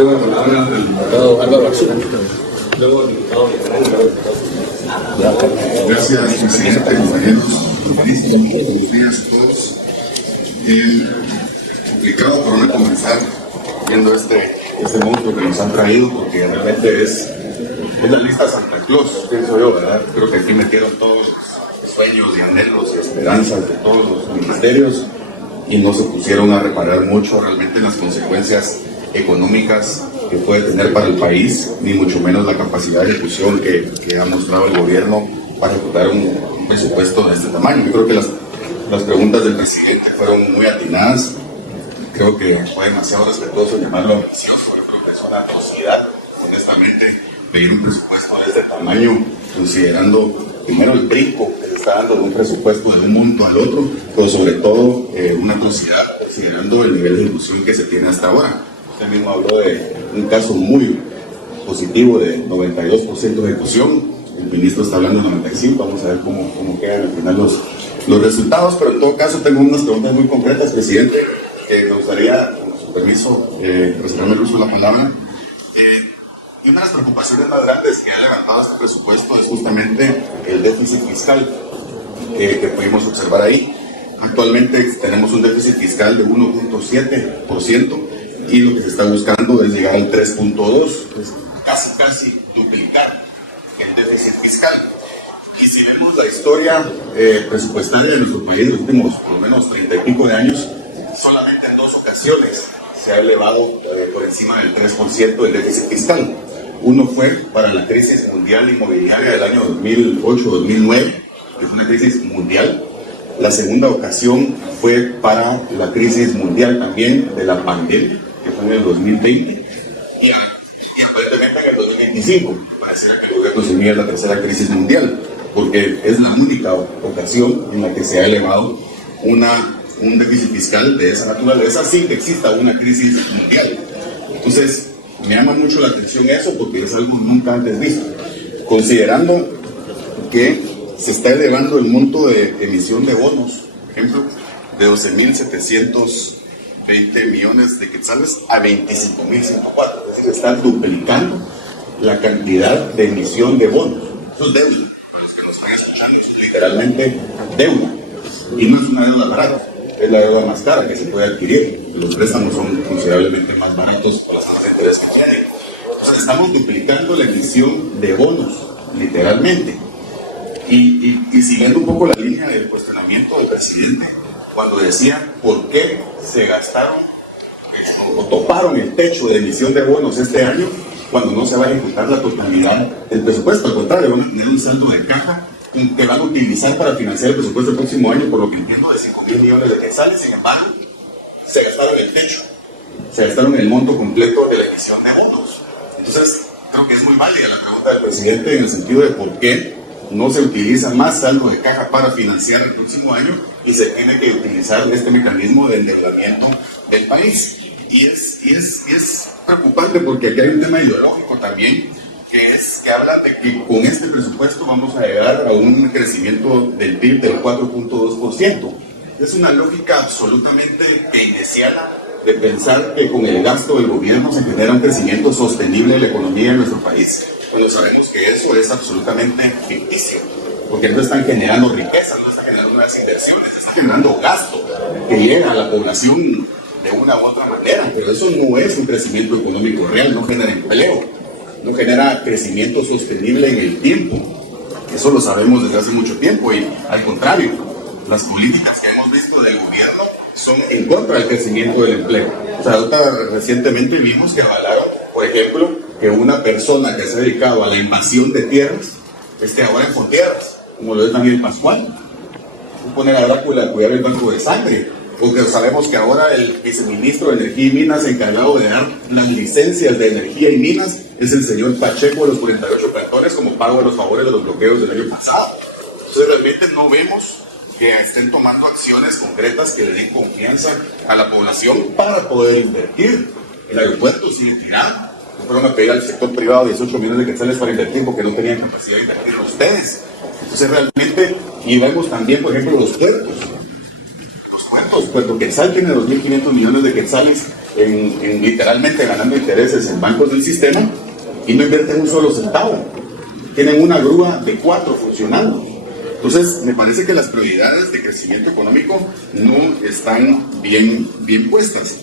cedo la palabra al diputado Álvaro Arzuaga. Luego, diputado. Gracias, presidente, compañeros. Buenos días a todos. Complicado por no comenzar viendo este monstruo que nos han traído, porque realmente es la lista Santa Claus, pienso yo, ¿verdad? Creo que aquí metieron todos los sueños y anhelos y esperanzas de todos los ministerios y no se pusieron a reparar mucho realmente en las consecuencias económicas que puede tener para el país, ni mucho menos la capacidad de ejecución que ha mostrado el gobierno para ejecutar un presupuesto de este tamaño. Yo creo que las preguntas del presidente fueron muy atinadas. Creo que fue demasiado respetuoso llamarlo ambicioso. Yo creo que es una atrocidad, honestamente, pedir un presupuesto de este tamaño, considerando primero el brinco que se está dando de un presupuesto de un monto al otro, pero sobre todo una atrocidad considerando el nivel de ejecución que se tiene hasta ahora. Usted mismo habló de un caso muy positivo de 92% de ejecución. El ministro está hablando de 95%. Vamos a ver cómo quedan al final los resultados, pero en todo caso tengo unas preguntas muy concretas, presidente. Me gustaría, con su permiso, reservarme el uso de la palabra. Y una de las preocupaciones más grandes que ha levantado este presupuesto es justamente el déficit fiscal que pudimos observar ahí. Actualmente tenemos un déficit fiscal de 1.7% y lo que se está buscando es llegar al 3.2%, pues casi duplicar el déficit fiscal. Y si vemos la historia presupuestaria de nuestro país en los últimos por lo menos 30 y pico de años, solamente en 2 ocasiones se ha elevado por encima del 3% el déficit fiscal. Uno fue para la crisis mundial inmobiliaria del año 2008-2009, que fue una crisis mundial. La segunda ocasión fue para la crisis mundial también de la pandemia, que fue en el 2020, y aparentemente en el 2025. Parece que el gobierno asumía la tercera crisis mundial, porque es la única ocasión en la que se ha elevado un déficit fiscal de esa naturaleza sin que exista una crisis mundial. Entonces, me llama mucho la atención eso porque es algo nunca antes visto. Considerando que se está elevando el monto de emisión de bonos, por ejemplo, de 12.720 millones de quetzales a 25.104, es decir, se está duplicando la cantidad de emisión de bonos. Eso es deuda, para los que nos están escuchando, eso es literalmente deuda. Y no es una deuda barata, es la deuda más cara que se puede adquirir. Los préstamos son considerablemente más baratos por las tasas de interés que tienen. Entonces estamos duplicando la emisión de bonos, literalmente. Y siguiendo un poco la línea del cuestionamiento del presidente, cuando decía por qué se gastaron o toparon el techo de emisión de bonos este año, cuando no se va a ejecutar la totalidad del presupuesto. Al contrario, van a tener un saldo de caja que van a utilizar para financiar el presupuesto del próximo año, por lo que entiendo, de 5.000 millones de quetzales. Sin embargo, se gastaron el techo, se gastaron el monto completo de la emisión de bonos. Entonces, creo que es muy válida la pregunta del presidente en el sentido de por qué no se utiliza más saldo de caja para financiar el próximo año y se tiene que utilizar este mecanismo de endeudamiento del país. Y es preocupante porque aquí hay un tema ideológico también, que hablan de que con este presupuesto vamos a llegar a un crecimiento del PIB del 4.2%. Es una lógica absolutamente keynesiana de pensar que con el gasto del gobierno se genera un crecimiento sostenible de la economía en nuestro país, cuando sabemos que eso es absolutamente ficticio, porque no están generando riqueza, no están generando nuevas inversiones, están generando gasto que llega a la población de una u otra manera, pero eso no es un crecimiento económico real, no genera empleo, no genera crecimiento sostenible en el tiempo. Eso lo sabemos desde hace mucho tiempo y al contrario, las políticas que hemos visto del gobierno son en contra del crecimiento del empleo. O sea, recientemente vimos que avalaron, por ejemplo, que una persona que se ha dedicado a la invasión de tierras esté ahora en Frontieras, como lo es Daniel Pascual. Poner a Drácula a cuidar el banco de sangre, porque sabemos que ahora el viceministro de Energía y Minas encargado de dar las licencias de energía y minas es el señor Pacheco de los 48 cantones como pago de los favores de los bloqueos del año pasado. Entonces realmente no vemos que estén tomando acciones concretas que le den confianza a la población para poder invertir. El aeropuerto sigue tirado. Fueron a pedir al sector privado 18 millones de quetzales para invertir porque no tenían capacidad de invertir ustedes. Entonces realmente, y vemos también, por ejemplo, los puertos. Los puertos Puerto Quetzal tiene 2.500 millones de quetzales en literalmente ganando intereses en bancos del sistema y no invierten un solo centavo. Tienen una grúa de 4 funcionando. Entonces, me parece que las prioridades de crecimiento económico no están bien puestas.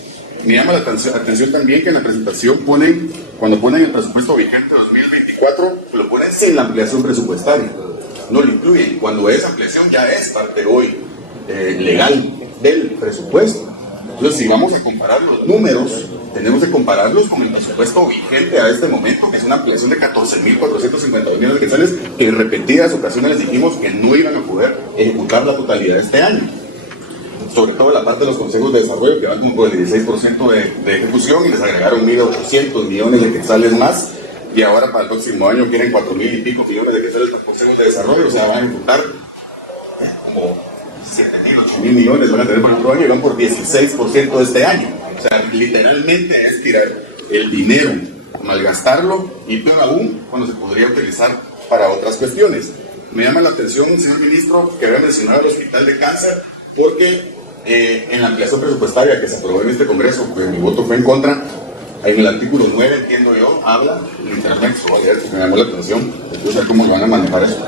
Me llama la atención también que en la presentación cuando ponen el presupuesto vigente 2024, lo ponen sin la ampliación presupuestaria. No lo incluyen. Cuando esa ampliación ya es parte hoy legal del presupuesto. Entonces, si vamos a comparar los números, tenemos que compararlos con el presupuesto vigente a este momento, que es una ampliación de 14.452 millones de quetzales, que en repetidas ocasiones les dijimos que no iban a poder ejecutar la totalidad de este año. Sobre todo la parte de los consejos de desarrollo, que van como por el 16% de ejecución, y les agregaron 1.800 millones de quetzales más, y ahora para el próximo año quieren 4.000 y pico millones de quetzales para consejos de desarrollo, o sea, van a ejecutar como 7.000, 8.000 millones van a tener para el otro año y van por 16% de este año. O sea, literalmente es tirar el dinero, malgastarlo y peor aún cuando se podría utilizar para otras cuestiones. Me llama la atención, señor ministro, que había mencionado el hospital de cáncer, porque en la ampliación presupuestaria que se aprobó en este Congreso, pues mi voto fue en contra. En el artículo 9, entiendo yo, habla, literalmente, voy a leer porque me llamó la atención, entonces cómo lo van a manejar eso.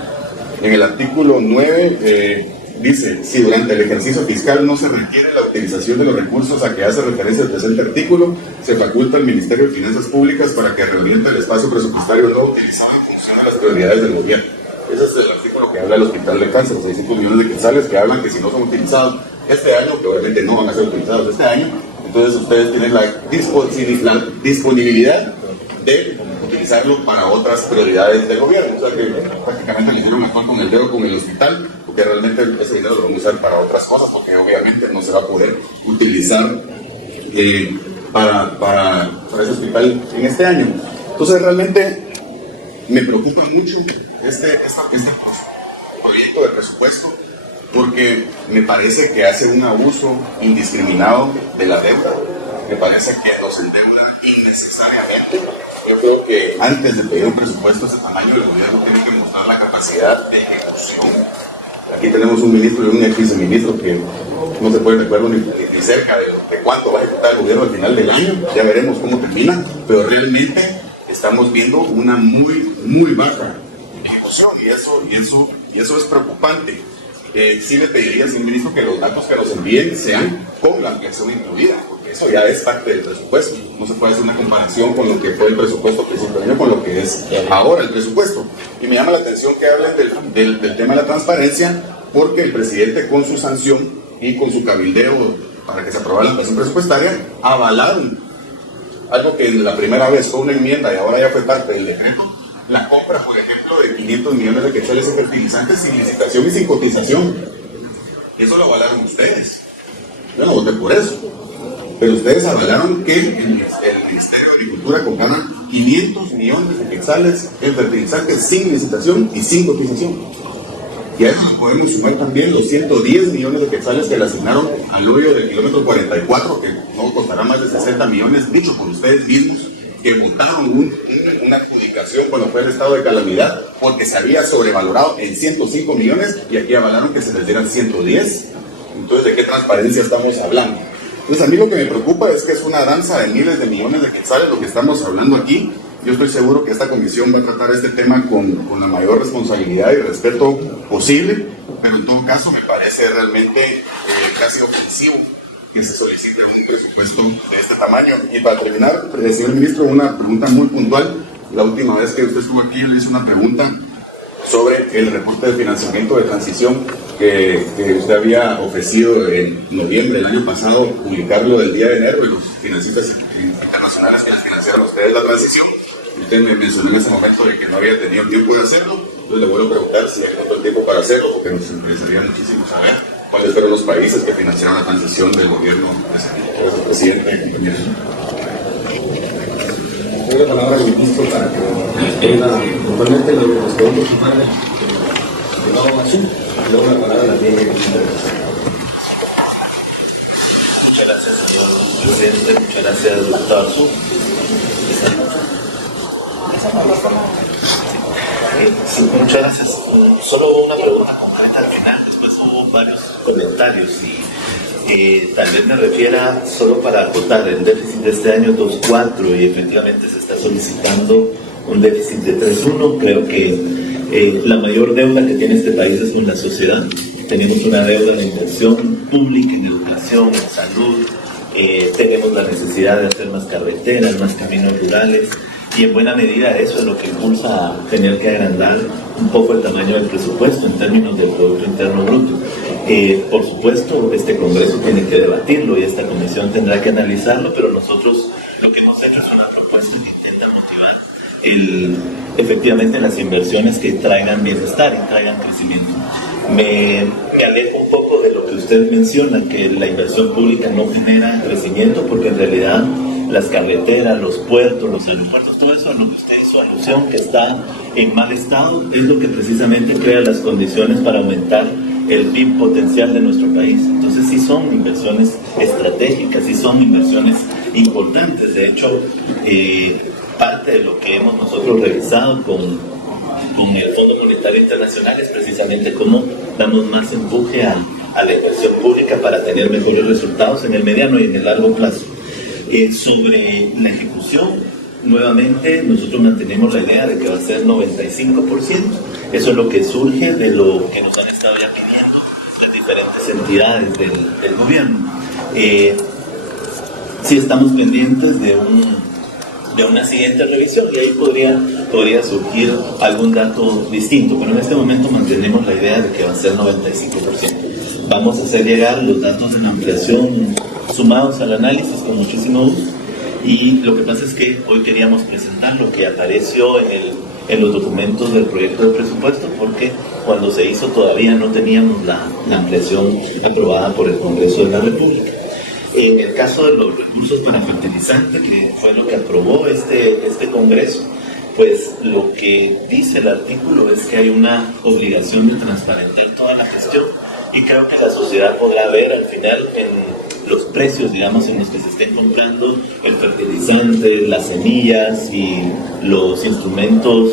En el artículo 9, dice, si durante el ejercicio fiscal no se requiere la utilización de los recursos a que hace referencia el presente artículo, se faculta al Ministerio de Finanzas Públicas para que reoriente el espacio presupuestario no utilizado en función de las prioridades del gobierno. Ese es el artículo que habla del Hospital de Cáncer, los 600 millones de quetzales que hablan que si no son utilizados este año, que obviamente no van a ser utilizados este año, entonces ustedes tienen la disponibilidad de utilizarlo para otras prioridades del gobierno. O sea que prácticamente le hicieron actuar con el dedo con el hospital, porque realmente ese dinero lo vamos a usar para otras cosas, porque obviamente no se va a poder utilizar para ese hospital en este año. Entonces realmente me preocupa mucho este proyecto de presupuesto, porque me parece que hace un abuso indiscriminado de la deuda, me parece que nos endeuda innecesariamente. Yo creo que antes de pedir un presupuesto de ese tamaño, el gobierno tiene que mostrar la capacidad de ejecución. Aquí tenemos un ministro y un ex viceministro que no se puede recordar ni cerca de cuánto va a ejecutar el gobierno al final del año. Ya veremos cómo termina, pero realmente estamos viendo una muy baja ejecución y eso es preocupante. Sí le pediría, señor ministro, que los datos que nos envíen sean con la ampliación incluida, porque eso ya es parte del presupuesto. No se puede hacer una comparación con lo que fue el presupuesto principal del año con lo que es ahora el presupuesto. Y me llama la atención que hablen del tema de la transparencia, porque el presidente con su sanción y con su cabildeo para que se aprobara la ampliación presupuestaria avalaron algo que la primera vez fue una enmienda y ahora ya fue parte del decreto, la compra, por ejemplo, de 500 millones de quetzales en fertilizantes sin licitación y sin cotización. Eso lo avalaron ustedes. Yo no voté por eso. Pero ustedes avalaron que el Ministerio de Agricultura comprara 500 millones de quetzales en fertilizantes sin licitación y sin cotización. Y a eso podemos sumar también los 110 millones de quetzales que le asignaron al hoyo del kilómetro 44, que no costará más de 60 millones, dicho por ustedes mismos, que votaron una adjudicación cuando fue el estado de calamidad porque se había sobrevalorado en 105 millones y aquí avalaron que se les dieran 110. Entonces, ¿de qué transparencia estamos hablando? Entonces, a mí lo que me preocupa es que es una danza de miles de millones de quetzales lo que estamos hablando aquí. Yo estoy seguro que esta comisión va a tratar este tema con la mayor responsabilidad y respeto posible, pero en todo caso me parece realmente casi ofensivo que se solicite un presupuesto de este tamaño. Y para terminar, señor ministro, una pregunta muy puntual. La última vez que usted estuvo aquí, yo le hice una pregunta sobre el reporte de financiamiento de transición que usted había ofrecido en noviembre del año pasado, publicarlo del día de enero, y los financistas internacionales que les financiaron a ustedes la transición. Usted me mencionó en ese momento de que no había tenido tiempo de hacerlo, entonces le vuelvo a preguntar si hay el tiempo para hacerlo, porque nos interesaría muchísimo saber cuáles fueron los países que financiaron la transición del gobierno de su presidente y compañeros. Doy la palabra al ministro para que tenga normalmente los preguntos que fueran de nuevo así, y luego la palabra la tiene el ministro. Muchas gracias, señor presidente. Muchas gracias, diputado Arzú. Muchas gracias. Solo una pregunta concreta al final, después hubo varios comentarios Tal vez me refiera, solo para acotar, el déficit de este año 2.4 y efectivamente se está solicitando un déficit de 3.1. Creo que la mayor deuda que tiene este país es con la sociedad. Tenemos una deuda de inversión pública en educación, en salud, tenemos la necesidad de hacer más carreteras, más caminos rurales, y en buena medida eso es lo que impulsa a tener que agrandar un poco el tamaño del presupuesto en términos del Producto Interno Bruto. Por supuesto, este Congreso tiene que debatirlo y esta comisión tendrá que analizarlo, pero nosotros lo que hemos hecho es una propuesta que intenta motivar efectivamente las inversiones que traigan bienestar y traigan crecimiento. Me alejo un poco de lo que usted menciona, que la inversión pública no genera crecimiento, porque en realidad las carreteras, los puertos, los aeropuertos, todo eso a lo que usted hizo alusión, que está en mal estado, es lo que precisamente crea las condiciones para aumentar el PIB potencial de nuestro país. Entonces sí son inversiones estratégicas, sí son inversiones importantes. De hecho, parte de lo que hemos nosotros revisado con el Fondo Monetario Internacional es precisamente cómo damos más empuje a la inversión pública para tener mejores resultados en el mediano y en el largo plazo. Sobre la ejecución, nuevamente nosotros mantenemos la idea de que va a ser 95%. Eso es lo que surge de lo que nos han estado ya pidiendo las diferentes entidades del gobierno. Sí estamos pendientes de una siguiente revisión y ahí podría surgir algún dato distinto, pero en este momento mantenemos la idea de que va a ser 95%. Vamos a hacer llegar los datos de la ampliación sumados al análisis con muchísimo gusto, y lo que pasa es que hoy queríamos presentar lo que apareció en los documentos del proyecto de presupuesto, porque cuando se hizo todavía no teníamos la ampliación aprobada por el Congreso de la República. En el caso de los recursos para fertilizante, que fue lo que aprobó este Congreso, pues lo que dice el artículo es que hay una obligación de transparentar toda la gestión, y creo que la sociedad podrá ver al final en los precios, digamos, en los que se estén comprando el fertilizante, las semillas y los instrumentos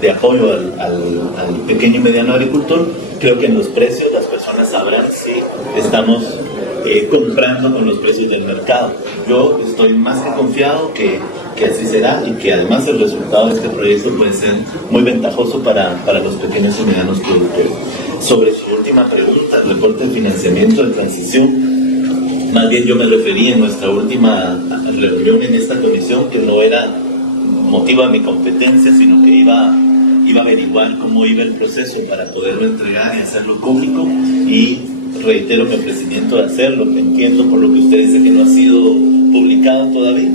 de apoyo al pequeño y mediano agricultor. Creo que en los precios las personas sabrán si estamos comprando con los precios del mercado. Yo estoy más que confiado que así será, y que además el resultado de este proyecto puede ser muy ventajoso para los pequeños y medianos productores. Sobre su última pregunta, el reporte de financiamiento de transición, más bien yo me referí en nuestra última reunión en esta comisión que no era motivo de mi competencia, sino que iba a averiguar cómo iba el proceso para poderlo entregar y hacerlo público, y reitero mi ofrecimiento de hacerlo. Entiendo por lo que usted dice que no ha sido publicado todavía.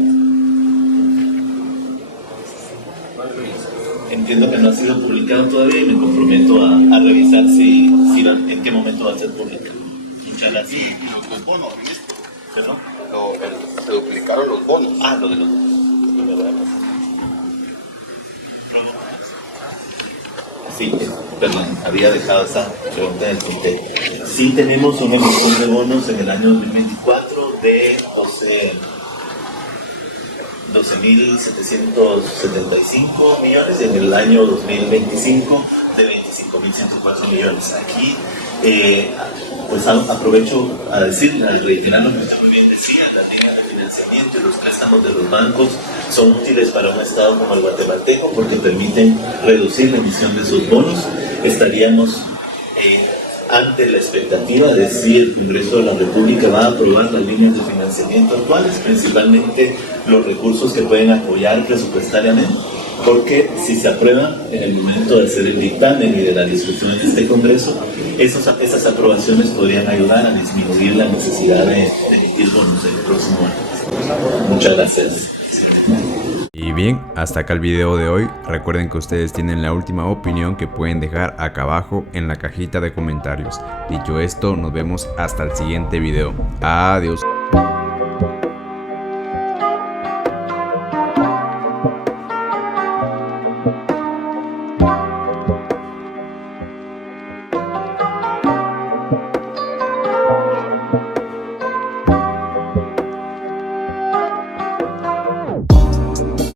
Entiendo que no ha sido publicado todavía y me comprometo a revisar en qué momento va a ser publicado. Muchas gracias. Los bonos, ministro. ¿Perdón? Se duplicaron los bonos. Lo de los bonos. Sí, perdón, había dejado esa pregunta en el tintero. Sí tenemos una emisión de bonos en el año 2024 de 12.775 millones, y en el año 2025 de 25.104 millones. Aquí, pues aprovecho a reiterar lo que usted muy bien decía: las líneas de financiamiento y los préstamos de los bancos son útiles para un Estado como el guatemalteco porque permiten reducir la emisión de esos bonos. Estaríamos ante la expectativa de si el Congreso de la República va a aprobar las líneas de financiamiento actuales, principalmente los recursos que pueden apoyar presupuestariamente, porque si se aprueba en el momento de hacer el dictamen y de la discusión en este Congreso, esas aprobaciones podrían ayudar a disminuir la necesidad de emitir bonos en el próximo año. Muchas gracias. Y bien, hasta acá el video de hoy. Recuerden que ustedes tienen la última opinión que pueden dejar acá abajo en la cajita de comentarios. Dicho esto, nos vemos hasta el siguiente video. Adiós.